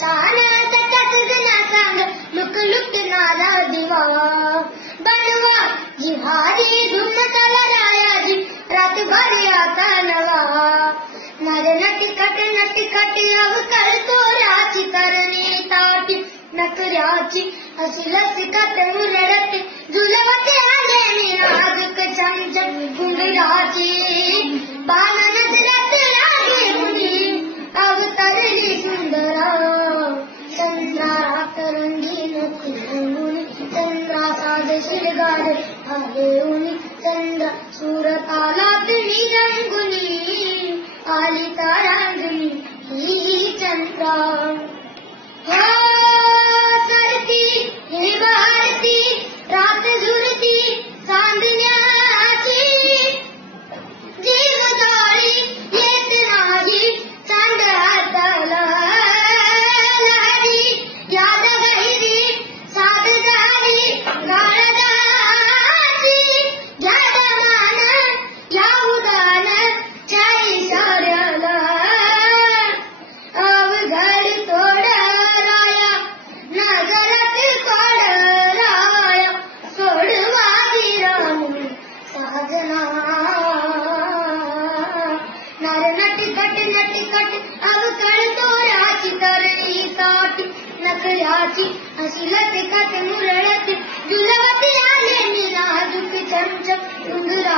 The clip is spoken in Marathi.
सान सचा तुझना सांग लुक लुक नारा दिवा बनवा जिहारी धुन तलरायाजी रात भर आता नवा नर नटखट अब कर तो राची करणे ताटी नकऱ्याची अशी लसकत उलडते झुलवते आले नाजूक चमचम घुंगराची बाण नजरात लागे मुली अवतरली सुंदरा चंद्रात रंगीन खुलवून चंद्रा साध शिरगार आहे उनी चंद्र सुरतालात निरंगुनी आली तारांगणी ही चंद्रा सरती हे भारती रात झुरती चांदण्याची जीवदारी येत नाही चांद हाताला लहरी याद गहिरी साध झाली गाळदाची जडमान या उदान चाई साऱ्याला अवघड तोडराया नगरात कोडराया सोडवावी रामू साजना नर नटखट अवघड तोराची तरणी साठी नकऱ्याची अशी लटकत मुरळत झुलवते आले नाजूक चमचम घुंगरा